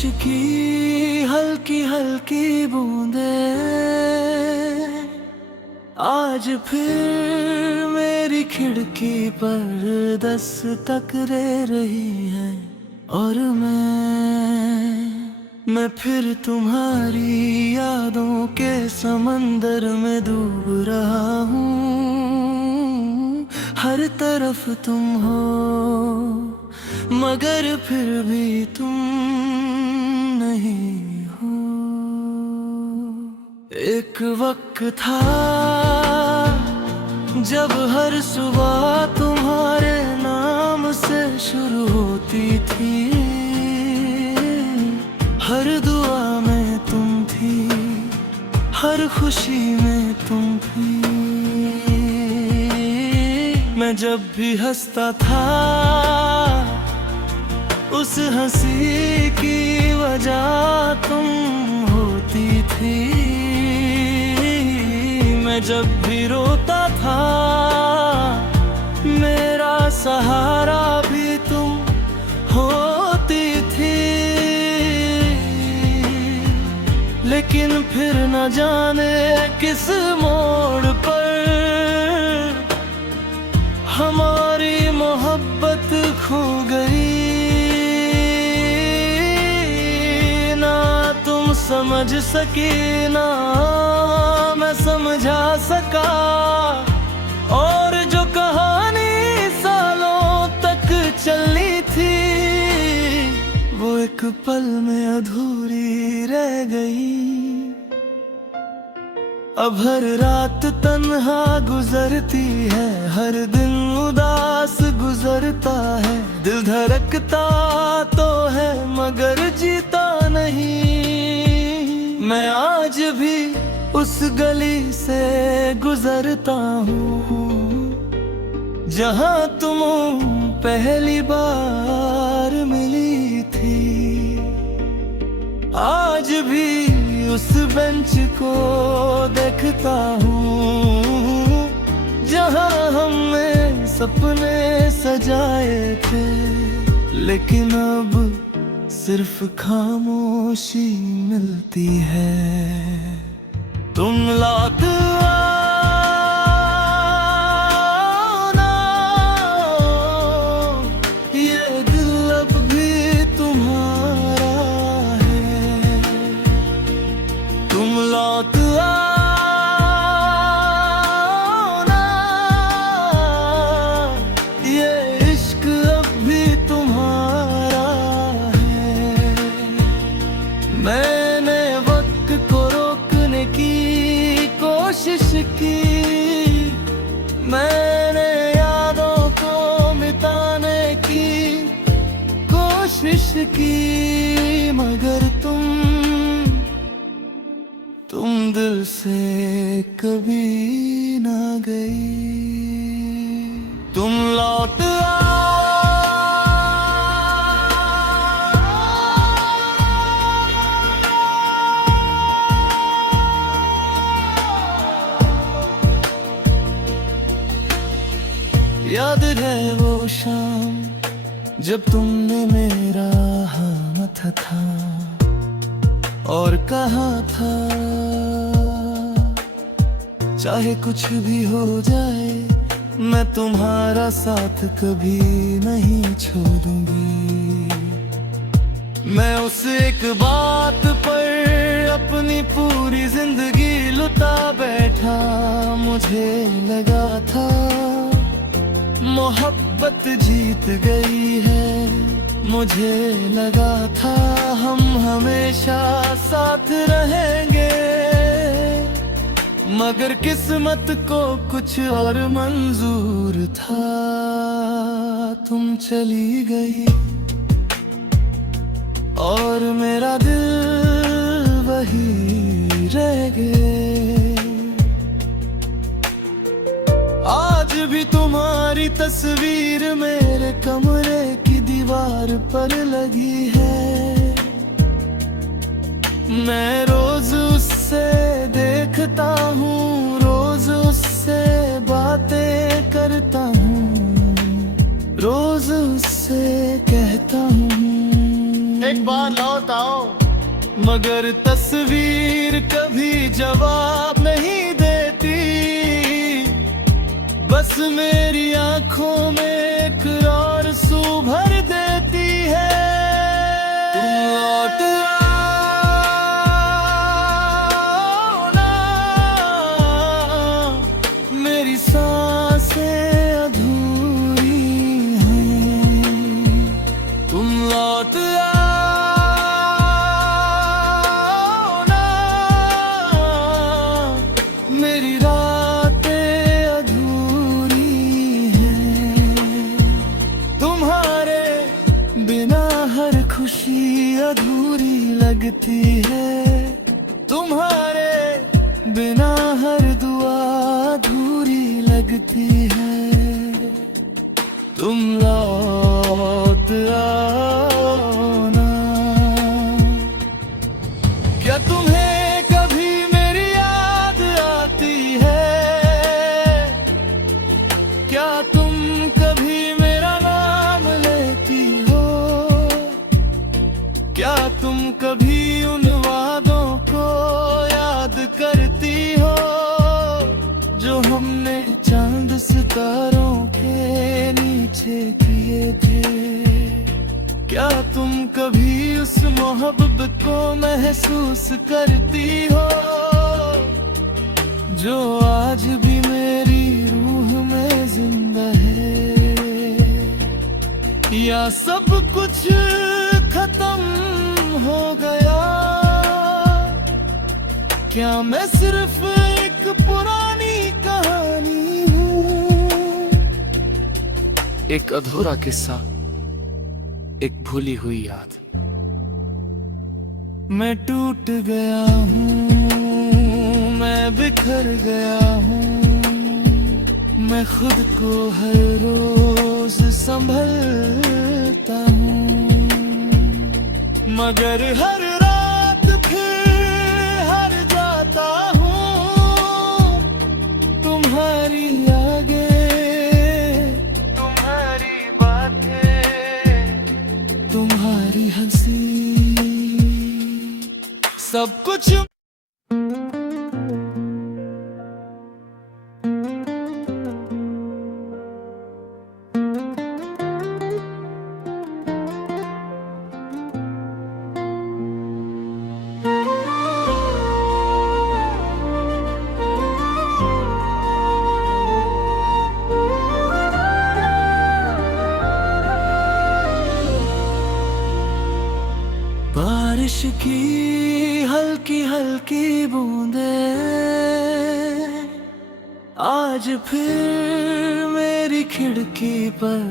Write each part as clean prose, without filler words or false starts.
की हल्की हल्की बूंदे आज फिर मेरी खिड़की पर दस्तक दे रही है। और मैं फिर तुम्हारी यादों के समंदर में डूब रहा हूँ। हर तरफ तुम हो मगर फिर भी तुम नहीं हो। एक वक्त था जब हर सुबह तुम्हारे नाम से शुरू होती थी। हर दुआ में तुम थी, हर खुशी में तुम थी। मैं जब भी हंसता था उस हंसी की वजह तुम होती थी। मैं जब भी रोता था मेरा सहारा भी तुम होती थी। लेकिन फिर न जाने किस मोड़ पर हमारी मोहब्बत खो गई। ना तुम समझ सकी ना मैं समझा सका। और जो कहानी सालों तक चलनी थी वो एक पल में अधूरी रह गई। अब हर रात तन्हा गुजरती है, हर दिन उदास गुजरता है। दिल धड़कता तो है मगर जीता नहीं। मैं आज भी उस गली से गुजरता हूँ जहाँ तुम पहली बार मिली थी। आज भी उस बेंच को देखता हूँ जहाँ हमने सपने सजाए थे। लेकिन अब सिर्फ खामोशी मिलती है। तुम लौट आना, ये दिल अब भी तुम्हारा है। तुम लौट आना, ये इश्क अब भी तुम्हारा है। मैंने वक्त को रोकने की कोशिश की, मैंने यादों को मिटाने की कोशिश की। मगर तुम दिल से कभी ना गई। तुम लौट याद है वो शाम जब तुमने मेरा हाथ था और कहा था चाहे कुछ भी हो जाए मैं तुम्हारा साथ कभी नहीं छोड़ूंगी। मैं उस एक बात पर अपनी पूरी जिंदगी लुटा बैठा। मुझे लगा था मोहब्बत जीत गई है। मुझे लगा था हम हमेशा साथ रहेंगे। मगर किस्मत को कुछ और मंजूर था। तुम चली गई और मेरा दिल वही रह गए। आज भी तुम्हारी तस्वीर मेरे कमरे की दीवार पर लगी है। मैं रोज उससे देखता हूँ, रोज उससे बातें करता हूँ, रोज उससे कहता हूँ एक बार लौट आओ। मगर तस्वीर कभी जवाब नहीं देती, बस मेरी आंखों में एक और आंसू भर देती है। तुम लौट आओ ना, मेरी सांसें अधूरी हैं। तुम लौट मेरी रातें अधूरी हैं। तुम्हारे बिना हर खुशी अधूरी लगती है। तुम्हारे बिना हर दुआ अधूरी लगती है। तुम लौट आओ ना। क्या तुम्हें कभी मेरी याद आती है? क्या तुम कभी मेरा नाम लेती हो? क्या तुम कभी उन वादों को याद करती हो जो हमने चांद सितारों के नीचे किए थे? क्या तुम कभी उस मोहब्बत को महसूस करती हो जो आज भी मेरी रूह में जिंदा है? या सब कुछ खत्म हो गया? क्या मैं सिर्फ एक पुरानी कहानी हूँ? एक अधूरा किस्सा, एक भूली हुई याद। मैं टूट गया हूँ, मैं बिखर गया हूँ। मैं खुद को हर रोज संभलता हूँ, मगर हर रात फिर हार जाता हूँ। तुम्हारी आगे तुम्हारी बातें, तुम्हारी हंसी, सब कुछ बारिश की हल्की हल्की बूंदें आज फिर मेरी खिड़की पर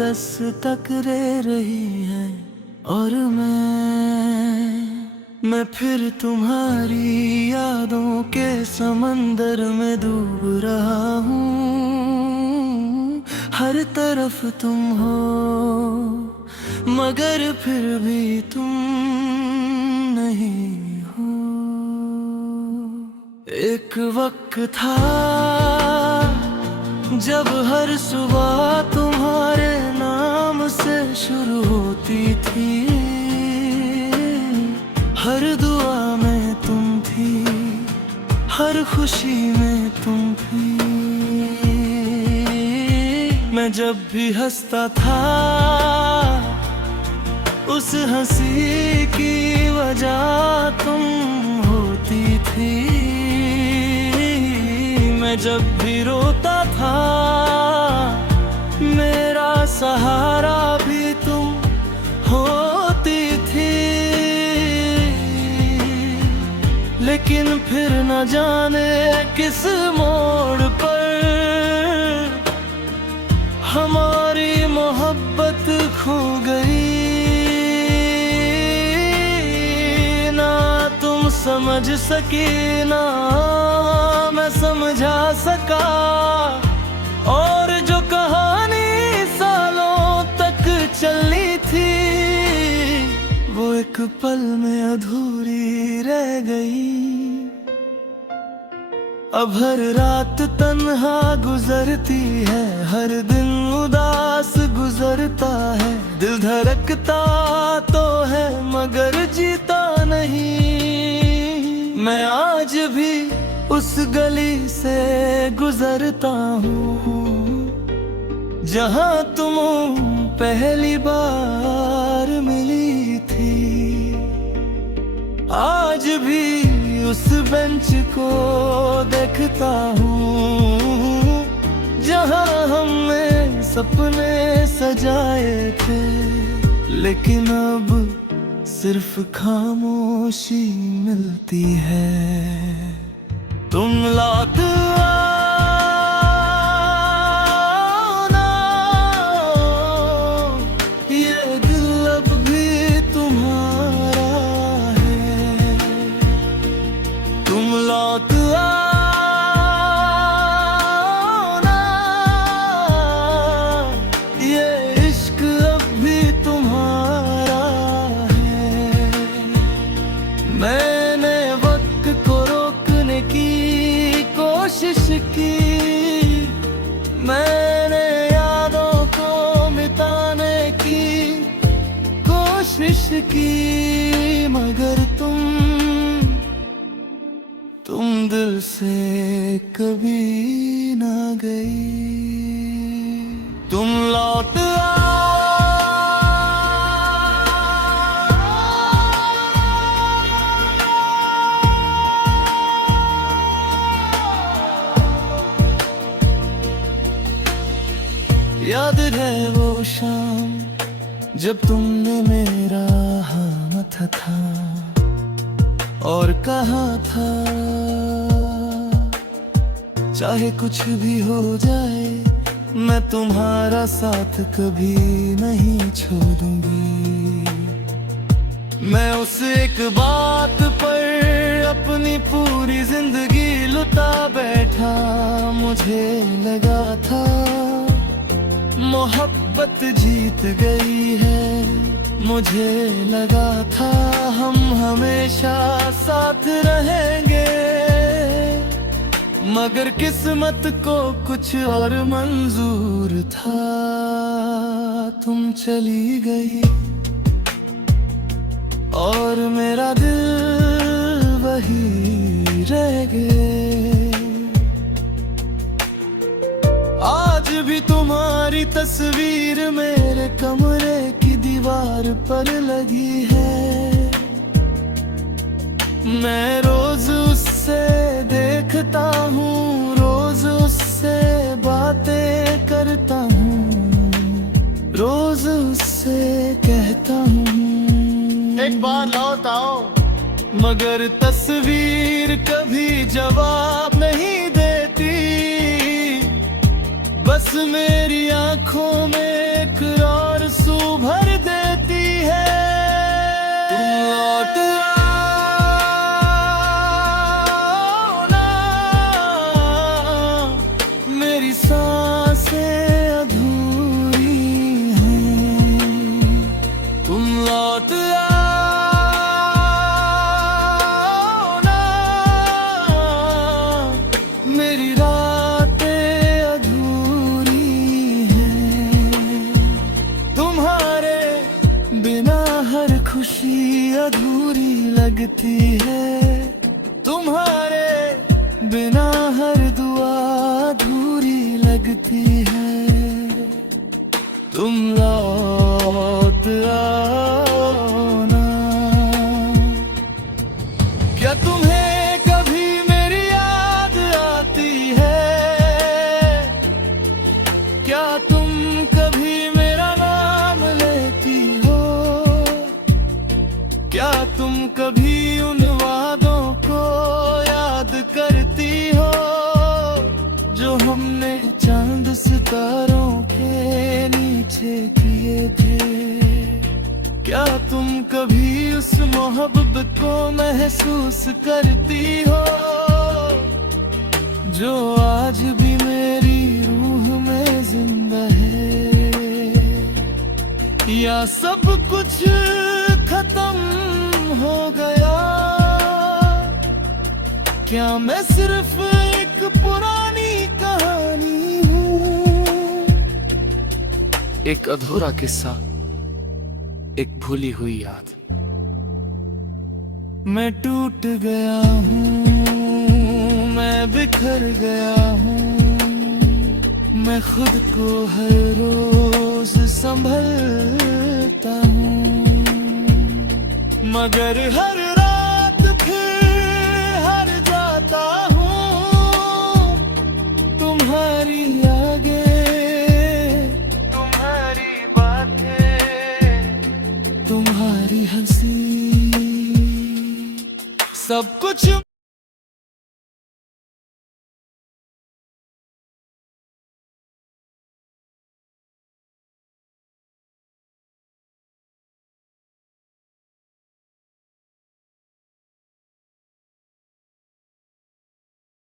दस्तक दे रही है। और मैं फिर तुम्हारी यादों के समंदर में डूब रहा हूँ। हर तरफ तुम हो मगर फिर भी तुम नहीं हो। एक वक्त था जब हर सुबह तुम्हारे नाम से शुरू होती थी। हर दुआ में तुम थी, हर खुशी में तुम थी। मैं जब भी हंसता था उस हंसी की वजह तुम होती थी। मैं जब भी रोता था मेरा सहारा भी तुम होती थी। लेकिन फिर न जाने किस मोड़ पर हमारी मोहब्बत खो गई। समझ सकी ना मैं समझा सका, और जो कहानी सालों तक चलनी थी वो एक पल में अधूरी रह गई। अब हर रात तन्हा गुजरती है, हर दिन उदास गुजरता है। दिल धड़कता तो है मगर जीता नहीं। मैं आज भी उस गली से गुजरता हूँ जहाँ तुम पहली बार मिली थी। आज भी उस बेंच को देखता हूँ जहाँ हमने सपने सजाए थे। लेकिन अब सिर्फ खामोशी मिलती है। तुम लौट आना, ये दिल अब भी तुम्हारा है। तुम लौट आना, ये इश्क अब भी तुम्हारा है। मैंने वक्त को रोकने की कोशिश की, मैंने यादों को मिटाने की कोशिश की, मगर तुम दिल से कभी ना गई। तुम लौट याद है वो शाम जब तुमने मेरा हाथ था और कहा था चाहे कुछ भी हो जाए मैं तुम्हारा साथ कभी नहीं छोड़ूंगी। मैं उस एक बात पर अपनी पूरी जिंदगी लुटा बैठा। मुझे लगा था मोहब्बत जीत गई है, मुझे लगा था हम हमेशा साथ रहेंगे, मगर किस्मत को कुछ और मंजूर था। तुम चली गई और मेरा दिल वही रह गए। आज भी तुम्हारी तस्वीर मेरे कमरे की दीवार पर लगी है। मैं रोज उससे देखता हूँ, रोज उससे बातें करता हूँ, रोज उससे कहता हूँ एक बार लौट आओ, मगर तस्वीर कभी जवाब नहीं देती। बस मेरी आंखों में एक और आंसू भर देती है। तुम लौट आओ ना, मेरी सांसें अधूरी हैं। तुम लौट आओ ना, मेरी खुशी अधूरी लगती है, तुम्हारे बिना हर दुआ अधूरी लगती है। तुम लौट आओ ना। क्या तुम्हें कभी मेरी याद आती है? क्या तुम कभी मेरा नाम लेती हो? क्या तुम कभी उन वादों को याद करती हो जो हमने चांद सितारों के नीचे किए थे? क्या तुम कभी उस मोहब्बत को महसूस करती हो जो आज भी मेरी रूह में जिंदा है? या सब कुछ खत्म हो गया? क्या मैं सिर्फ एक एक पुरानी कहानी हूँ। एक अधूरा किस्सा, एक भूली हुई याद। मैं टूट गया हूँ, मैं बिखर गया हूँ, मैं खुद को हर रोज संभलता हूँ, मगर हर